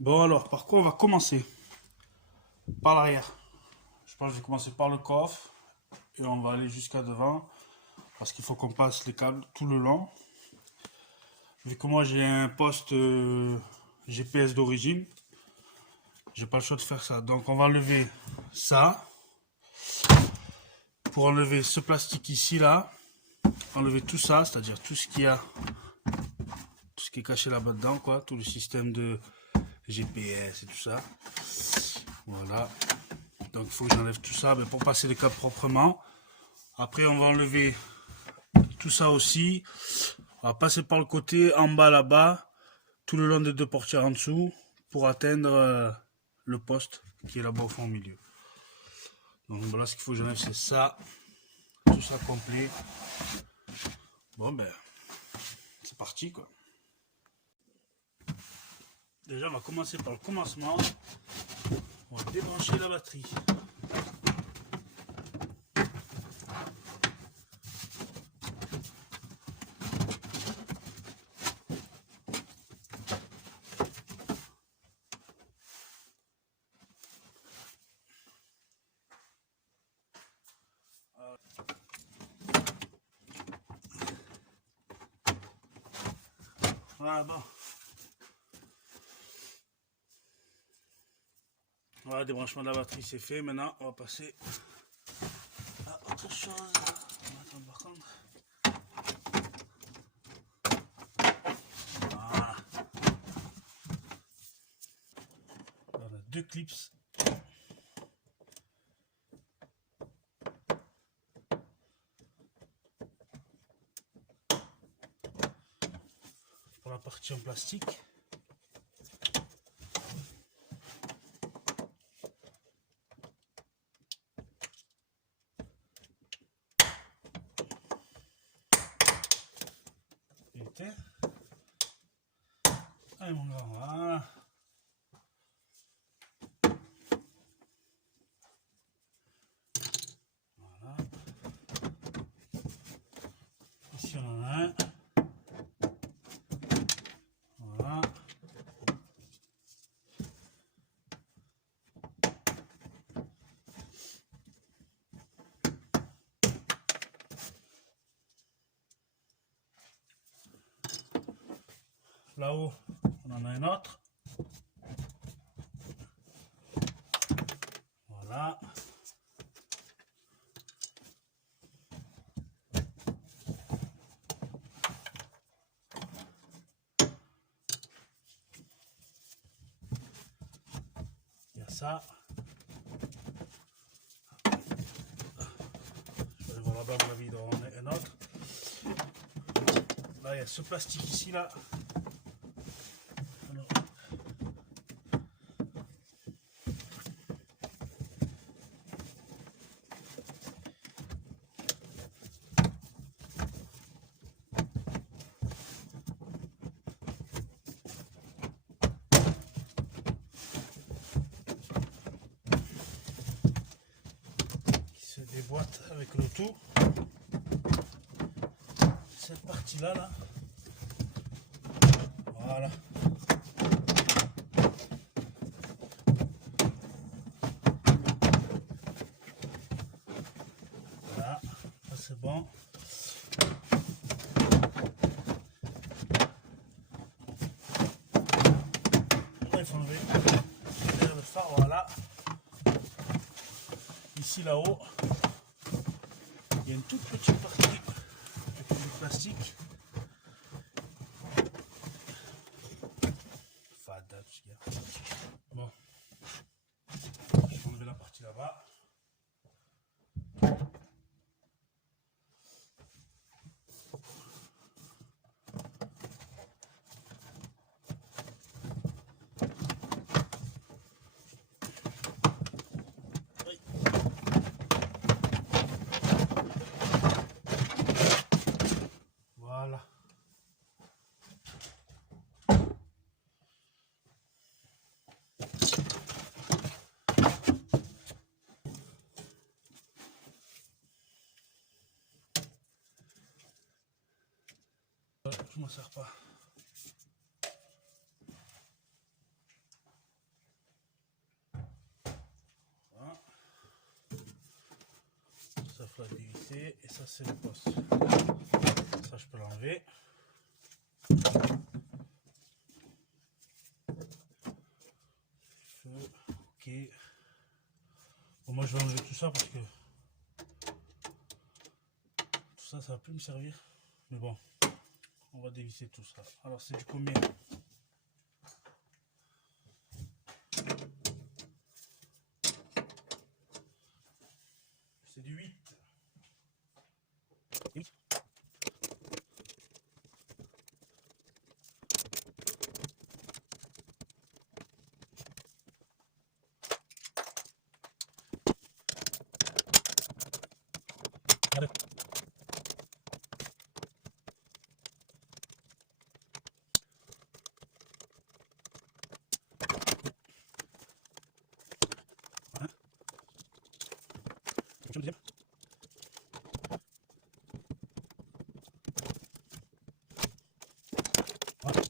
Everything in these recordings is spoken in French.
Bon alors, par quoi on va commencer? Par l'arrière. Je pense que je vais commencer par le coffre et on va aller jusqu'à devant parce qu'il faut qu'on passe les câbles tout le long. Vu que moi j'ai un poste GPS d'origine, j'ai pas le choix de faire ça. Donc on va enlever ça pour enlever ce plastique ici là, enlever tout ça, c'est-à-dire tout ce qu'il y a, tout ce qui est caché là-bas dedans, quoi, tout le système de GPS et tout ça. Voilà. Donc il faut que j'enlève tout ça, mais pour passer les câbles proprement. Après on va enlever tout ça aussi. On va passer par le côté, en bas là-bas, tout le long des deux portières en dessous, pour atteindre le poste qui est là-bas au fond au milieu. Donc voilà, ce qu'il faut que j'enlève, c'est ça. Tout ça complet. Bon ben, c'est parti quoi. Déjà, on va commencer par le commencement. On va débrancher la batterie. Voilà, bon. Voilà, le débranchement de la batterie c'est fait. Maintenant, on va passer à autre chose. Attends, par contre. Voilà. On a deux clips. Pour la partie en plastique. Allez mon grand, voilà. Voilà. Ici on en a un. Voilà. Là-haut, on en a un autre. Voilà. Il y a ça. Je vais aller voir là-bas, à mon avis, il doit y en avoir un autre. Là, il y a ce plastique ici, là. Alors, qui se déboîte avec le tout. Cette partie-là, là. Voilà. Voilà. Ça, c'est bon. Là, il faut enlever le phare, voilà. Ici, là-haut, il y a une toute petite partie avec du plastique. Fada, tout ce qu'il y a. Bon. Je vais enlever la partie là-bas. Voilà. Je m'en sers pas. et ça c'est le poste. Ça je peux l'enlever. Ok. Bon, moi je vais enlever tout ça parce que tout ça va plus me servir. Mais bon, on va dévisser tout ça. Alors c'est du combien? C'est du 8. Allez. Hein? Deuxième. Voilà.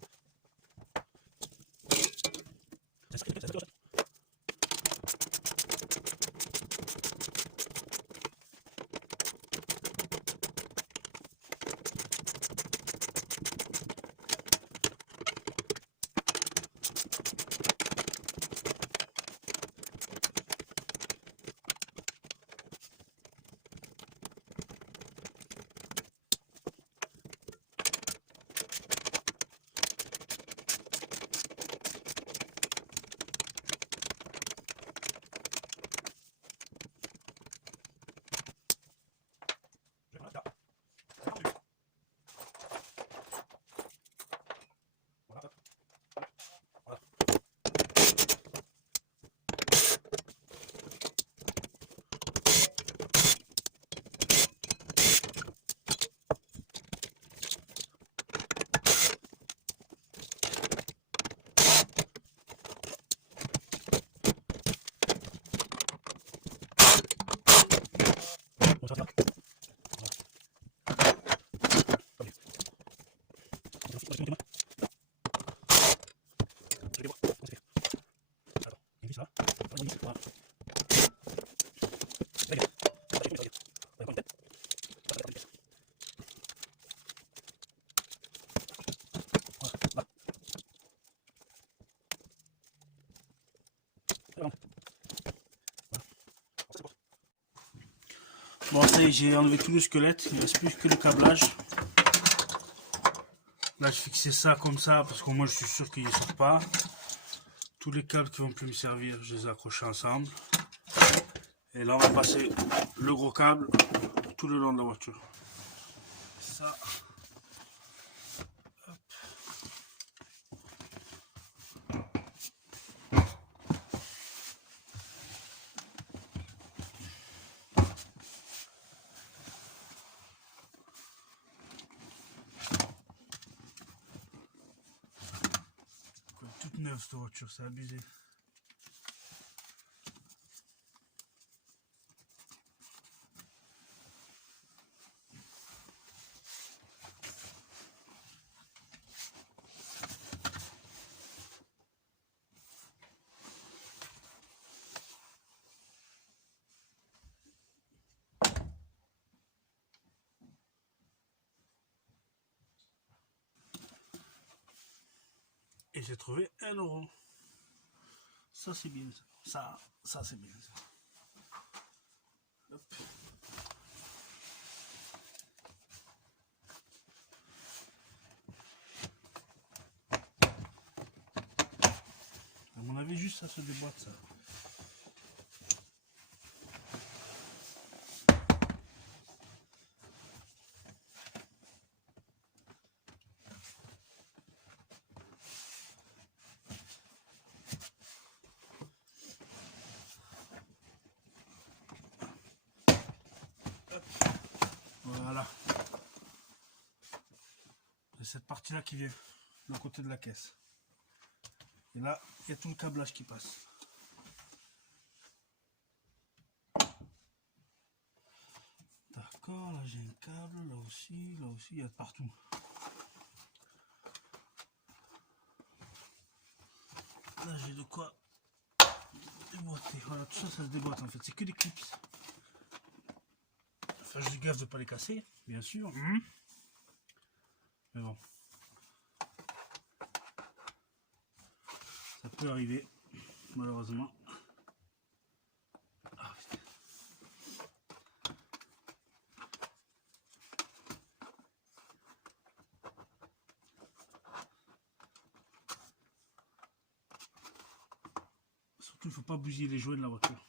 Bon, ça y est, j'ai enlevé tout le squelette, il ne reste plus que le câblage. Là, je fixais ça comme ça parce que moi, je suis sûr qu'il ne sort pas. Tous les câbles qui vont plus me servir, je les ai accrochés ensemble. Et là, on va passer le gros câble tout le long de la voiture. Ça. Hop. Toute neuve cette voiture, c'est abusé. Et j'ai trouvé 1 euro. Ça c'est bien ça. Ça c'est bien ça. Hop. À mon avis, juste ça se déboîte ça. Voilà. C'est cette partie-là qui vient d'un côté de la caisse. Et là, il y a tout le câblage qui passe. D'accord, là j'ai un câble, là aussi, il y a de partout. Là j'ai de quoi déboîter. Voilà, tout ça, ça se déboîte en fait. C'est que des clips. Enfin, je gaffe de ne pas les casser, bien sûr. Mais bon. Ça peut arriver, malheureusement. Ah, surtout, il ne faut pas bousiller les jouets de la voiture.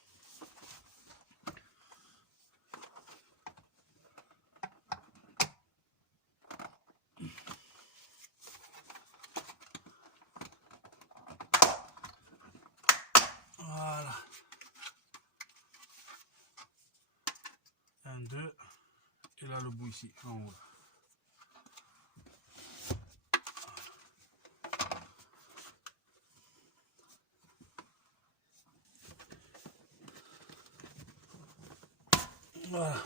Voilà. 1, 2. Et là, le bout ici, en haut. Voilà.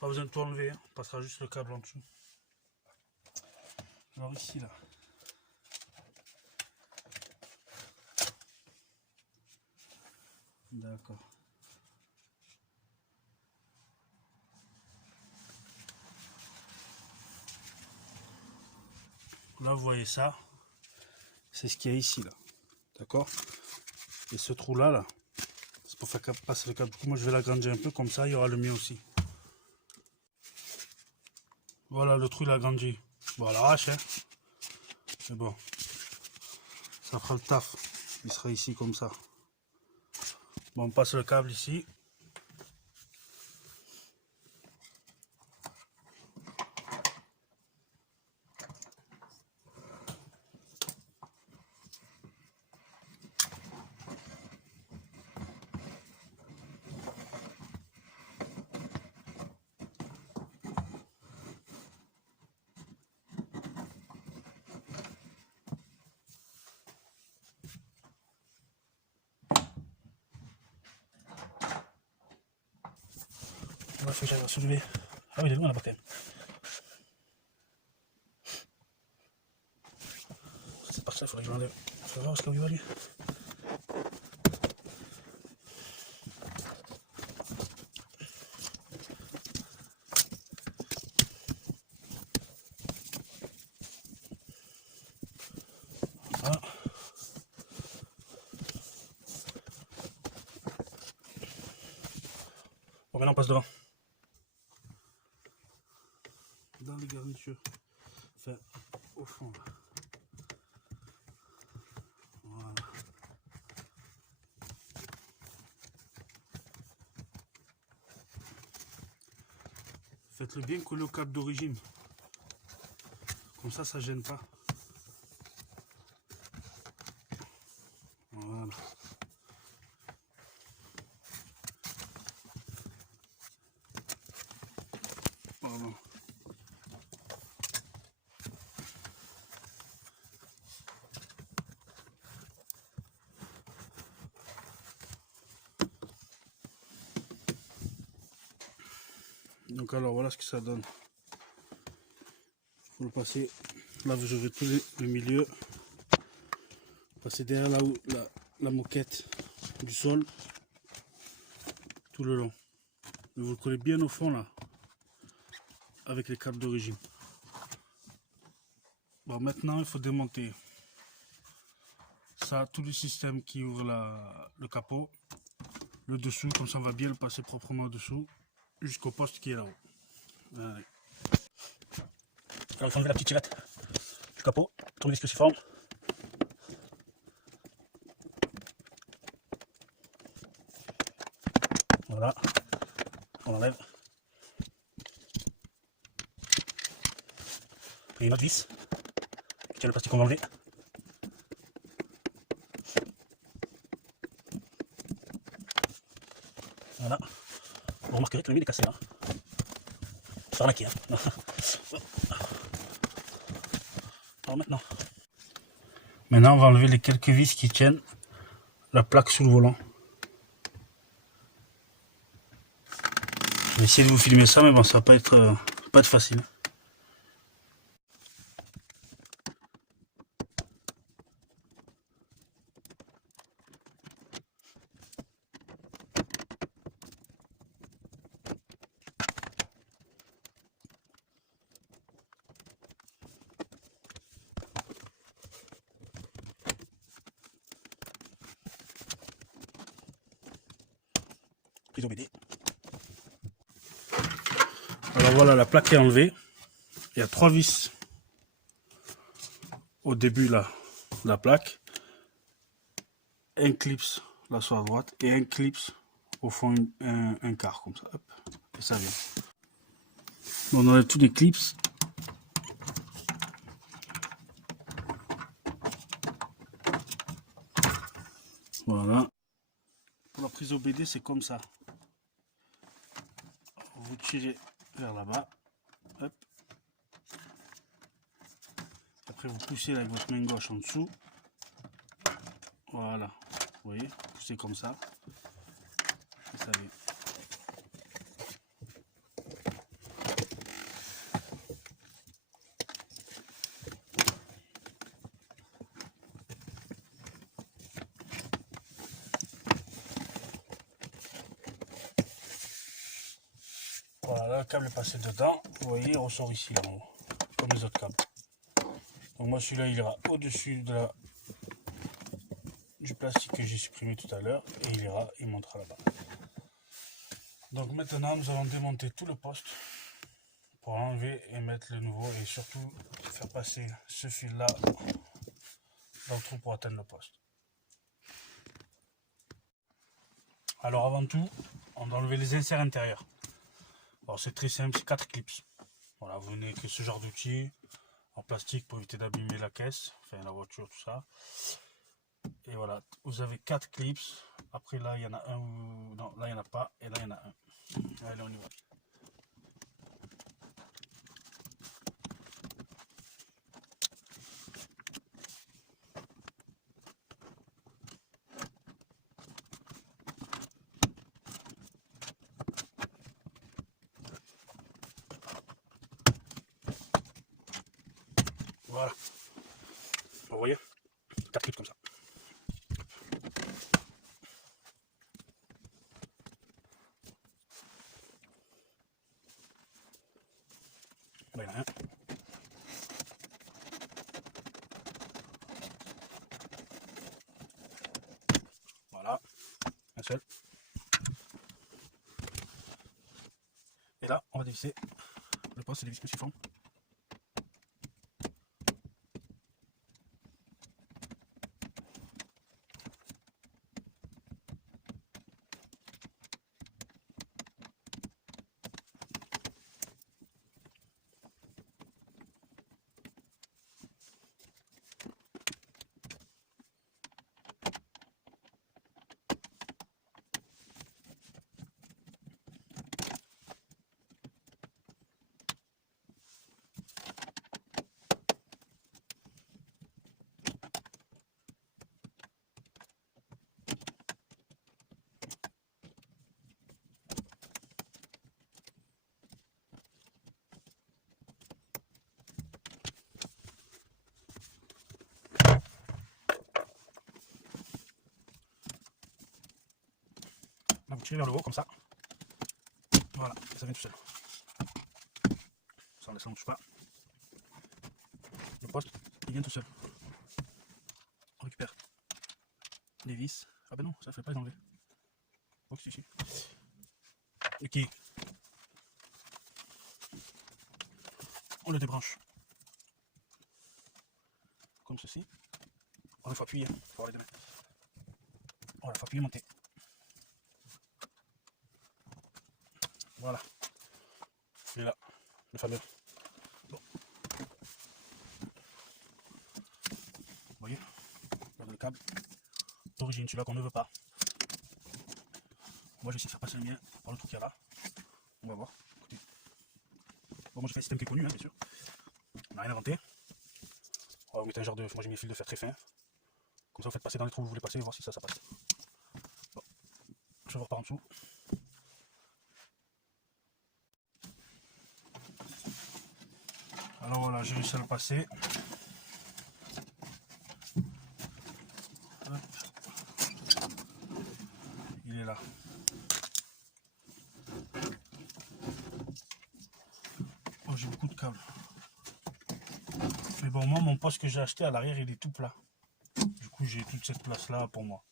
Pas besoin de tout enlever, hein. On passera juste le câble en dessous. Alors ici, là. D'accord. Là, vous voyez ça. C'est ce qu'il y a ici, là. D'accord. Et ce trou-là, là, c'est pour faire passer le câble. Du coup, moi, je vais l'agrandir un peu, comme ça, il y aura le mien aussi. Voilà, le trou, il a grandi. Bon, à l'arrache, hein. Mais bon. Ça fera le taf. Il sera ici, comme ça. Bon, on passe le câble ici. Il faut que j'aille soulever. Ah oui, il est loin là-bas quand même. C'est parti, il faudrait que je l'enlève. Je vais voir où est-ce qu'il va aller. Voilà. Bon, maintenant on passe devant. Dans les garnitures. Enfin, au fond là. Voilà. Faites-le bien coller au câble d'origine. Comme ça gêne pas. Voilà. Pardon. Donc alors voilà ce que ça donne. Faut le passer. Là vous aurez tout le milieu. Passer derrière là où la moquette du sol. Tout le long. Et vous le collez bien au fond là. Avec les câbles d'origine. Bon, maintenant il faut démonter ça, tout le système qui ouvre le capot, le dessous, comme ça on va bien le passer proprement dessous jusqu'au poste qui est là-haut. Alors il faut enlever la petite tirette du capot, tourner ce forme. Voilà, on enlève. Puis une autre vis qui tient le plastique qu'on va enlever. Voilà. Vous remarquerez que le mille est cassé là. Je vais arnaquer. Hein. Alors maintenant. Maintenant on va enlever les quelques vis qui tiennent la plaque sous le volant. Je vais essayer de vous filmer ça, mais bon, ça va pas être facile. prise au BD. Alors voilà, la plaque est enlevée. Il y a 3 vis au début là, de la plaque. Un clips là sur la droite et un clips au fond, un quart comme ça. Hop, et ça vient. Bon, on enlève tous les clips. Voilà. Pour la prise au BD, c'est comme ça. Vous tirez vers là-bas. Hop. Après, vous poussez avec votre main gauche en dessous. Voilà. Vous voyez, poussez comme ça. Et ça vient. Voilà, là, le câble est passé dedans. Vous voyez, il ressort ici, là en haut, comme les autres câbles. Donc moi, celui-là, il ira au-dessus du plastique que j'ai supprimé tout à l'heure. Et il montera là-bas. Donc maintenant, nous allons démonter tout le poste pour enlever et mettre le nouveau. Et surtout, faire passer ce fil-là dans le trou pour atteindre le poste. Alors avant tout, on doit enlever les inserts intérieurs. Alors c'est très simple, c'est 4 clips. Voilà, vous venez avec ce genre d'outil en plastique pour éviter d'abîmer la caisse, enfin la voiture, tout ça. Et voilà, vous avez 4 clips. Après là, il y en a un ou non, là il n'y en a pas, et là il y en a un. Allez, on y va. Voilà. Vous voyez, 4 clips comme ça. Là, il y en a un. Voilà, un seul. Et là, on va dévisser le poste, c'est des vis cruciformes. Là, vous tirez vers le haut comme ça. Voilà, et ça vient tout seul. Ça, on ne touche pas. Le poste, il vient tout seul. On récupère les vis. Ah ben non, ça ne fait pas les enlever. Oh, si, si. Ok. On le débranche. Comme ceci. On il faut appuyer. Il faut avoir les deux mains. Voilà, il faut appuyer, monter. Voilà. Et là, le fameux. Bon. Vous voyez, là, le câble d'origine, celui-là qu'on ne veut pas. Moi, je vais essayer de faire passer le mien par le trou qu'il y a là. On va voir. Écoutez. Bon, moi, j'ai fait un système qui est connu, hein, bien sûr. On n'a rien inventé. On va mettre un genre de. Moi, j'ai mis un fil de fer très fin. Comme ça, vous faites passer dans les trous où vous voulez passer et voir si ça passe. Bon. Je vais voir par en dessous. Alors voilà, j'ai réussi à le passer. Hop. Il est là. Oh, j'ai beaucoup de câbles. Mais bon, moi, mon poste que j'ai acheté à l'arrière, il est tout plat. Du coup, j'ai toute cette place là pour moi.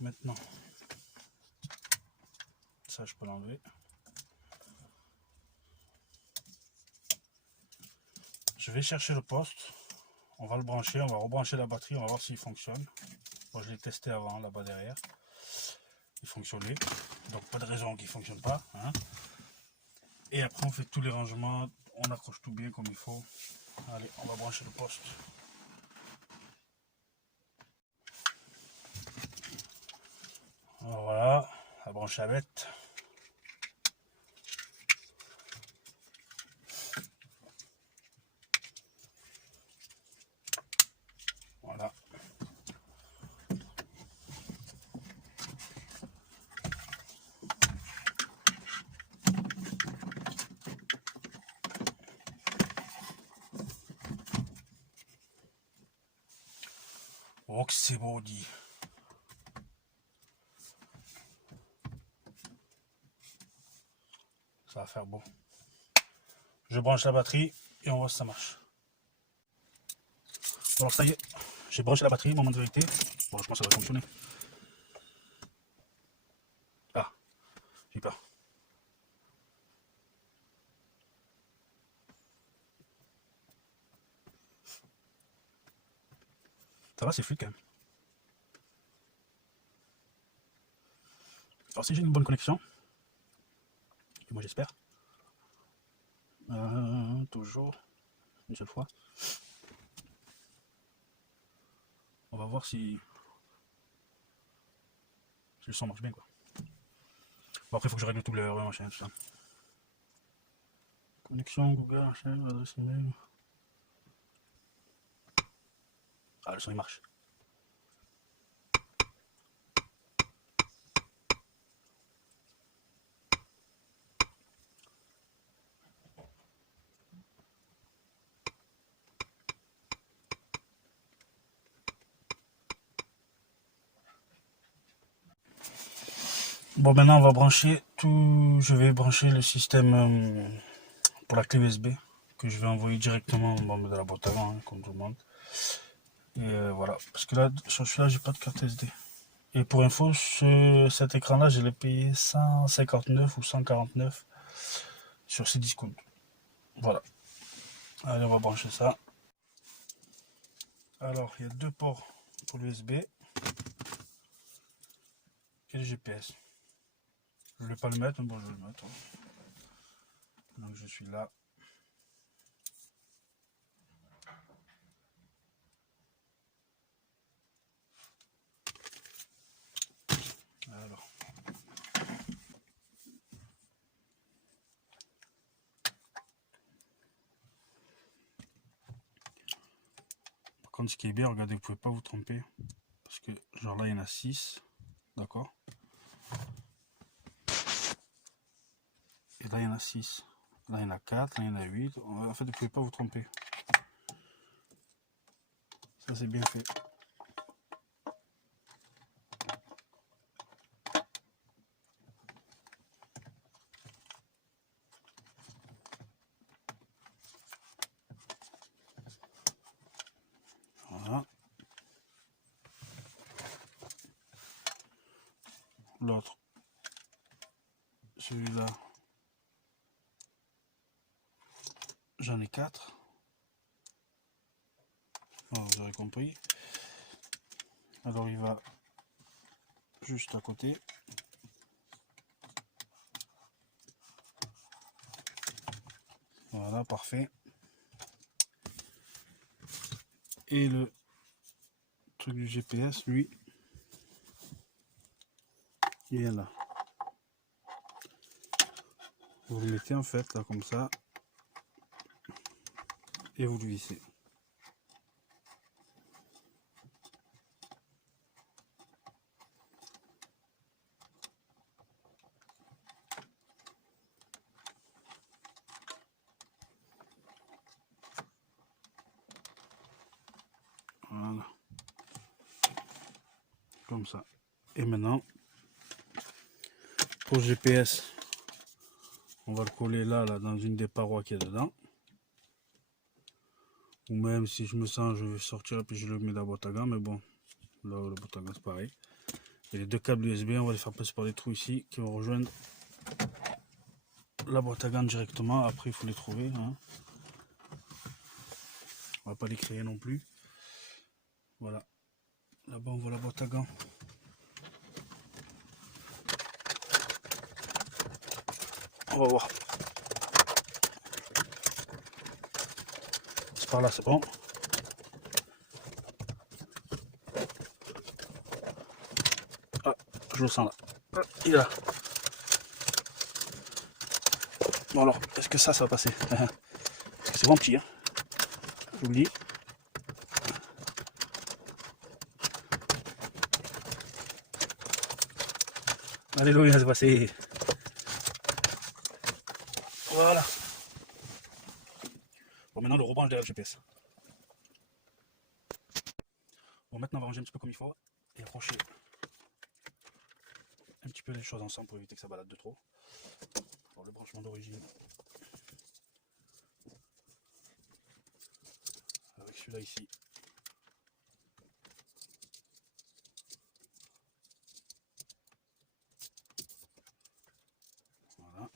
maintenant, ça je peux l'enlever. Je vais chercher le poste, on va le brancher, on va rebrancher la batterie, on va voir s'il fonctionne. Moi je l'ai testé avant là-bas derrière, il fonctionnait, donc pas de raison qu'il ne fonctionne pas. Hein. Et après on fait tous les rangements, on accroche tout bien comme il faut. Allez, on va brancher le poste. Voilà, la branche à bête. Voilà. Oh que c'est beau dit. Ça va faire beau. Je branche la batterie et on voit si ça marche. Alors ça y est, j'ai branché la batterie, moment de vérité. Bon, je pense que ça va fonctionner. Ah, j'ai peur. Ça va, c'est fluide quand même. Alors si j'ai une bonne connexion, et moi j'espère, toujours une seule fois, on va voir si le son marche bien quoi. Bon après il faut que je règle tout le machin, tout ça. Connexion Google, machin, adresse email. Ah le son il marche. Bon maintenant on va brancher tout, je vais brancher le système pour la clé USB que je vais envoyer directement de la boîte à gants, hein, comme tout le monde. Et voilà, parce que là sur celui-là j'ai pas de carte SD. Et pour info, cet écran là je l'ai payé 159 ou 149 sur Cdiscount. Voilà. Allez on va brancher ça. Alors il y a deux ports pour l'USB et le GPS. Je ne vais pas le mettre, mais bon, je vais le mettre. Donc je suis là. Alors. Par contre, ce qui est bien, regardez, vous ne pouvez pas vous tromper. Parce que, genre là, il y en a 6. D'accord. Et là, il y en a 6. Là, il y en a 4. Là, il y en a 8. En fait, vous ne pouvez pas vous tromper. Ça, c'est bien fait. Voilà. L'autre. Celui-là. J'en ai 4. Oh, vous aurez compris. Alors, il va juste à côté. Voilà, parfait. Et le truc du GPS, lui, il est là. Vous le mettez en fait là comme ça et vous le vissez. Voilà. Comme ça. Et maintenant, pour le GPS, on va le coller là dans une des parois qui est dedans. Ou même si je me sens, je vais sortir et puis je le mets dans la boîte à gants. Mais bon, là, la boîte à gants c'est pareil. Et les deux câbles USB, on va les faire passer par des trous ici qui vont rejoindre la boîte à gants directement. Après, il faut les trouver. Hein. On va pas les créer non plus. Voilà. Là-bas, on voit la boîte à gants. On va voir. C'est par là, c'est bon. Ah, je le sens là. Il est là. Bon alors, est-ce que ça va passer? Parce que c'est vraiment petit, hein. Je vous le dis. Alléluia, c'est passé. Voilà. Bon, maintenant, le rebranche derrière le GPS. Bon, maintenant, on va ranger un petit peu comme il faut et approcher un petit peu les choses ensemble pour éviter que ça balade de trop. Alors, le branchement d'origine. Avec celui-là ici. Voilà.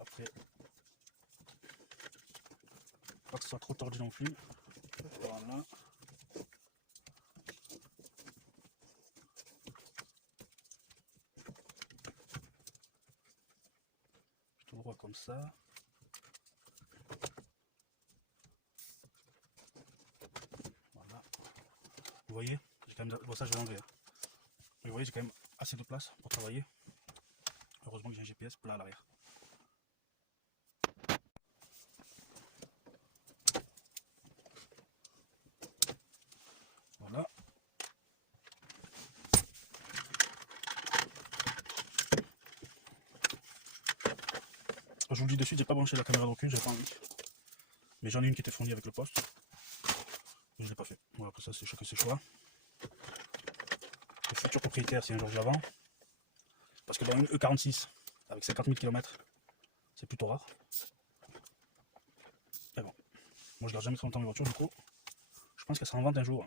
Après, pas que ce soit trop tordu non plus. Voilà. Tout droit comme ça. Voilà. Vous voyez, j'ai quand même. Bon, ça je vais l'enlever. Hein. Mais vous voyez, j'ai quand même assez de place pour travailler. Heureusement que j'ai un GPS plat à l'arrière. Voilà. Je vous le dis de suite, j'ai pas branché la caméra de recul, j'ai pas envie. Mais j'en ai une qui était fournie avec le poste. Mais je l'ai pas fait. Bon, après ça, c'est chacun ses choix. Le futur propriétaire, si un jour je la vends. Parce que dans une E46, avec 50 000 km, c'est plutôt rare. Mais bon, moi je garde jamais trop longtemps mes voitures, du coup, je pense qu'elle sera en vente un jour.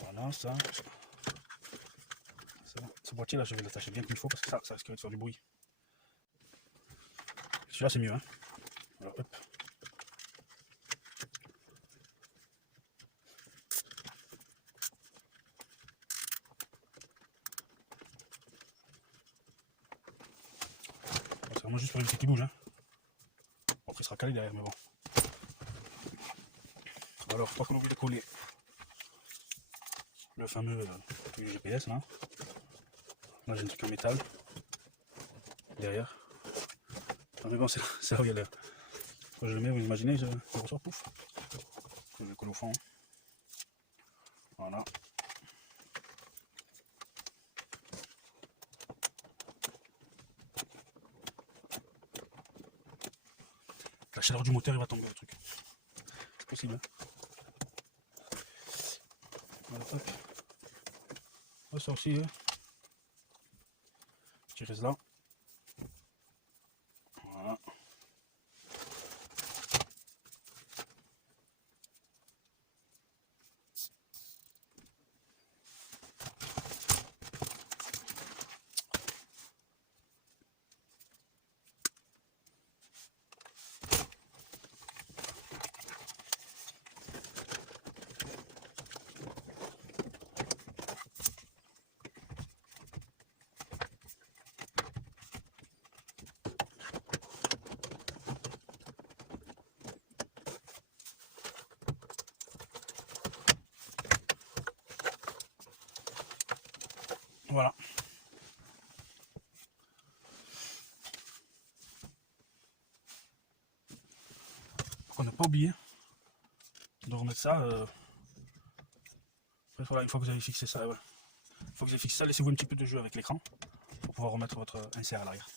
Voilà, ça. Ce boîtier là, je vais l'attacher bien comme il faut parce que ça risquerait de faire du bruit. Celui-là, c'est mieux. Hein. Alors, hop. C'est vraiment juste pour éviter qu'il bouge. Hein. Bon, après, il sera calé derrière, mais bon. Alors, pas qu'on oublie de coller le fameux GPS là. Là, j'ai un truc en métal derrière. Ah, mais bon, c'est là où il y a l'air. Quand je le mets, vous imaginez, je ressors, pouf. Je le colle au fond. Voilà. La chaleur du moteur, il va tomber le truc. C'est possible. Hein. Voilà, hop. Oh, ça aussi, hein. Tirez là. Voilà. Voilà. On n'a pas oublié de remettre ça. Après, voilà, une fois que vous avez fixé ça, ouais. Une fois que vous avez fixé ça, laissez-vous un petit peu de jeu avec l'écran pour pouvoir remettre votre insert à l'arrière.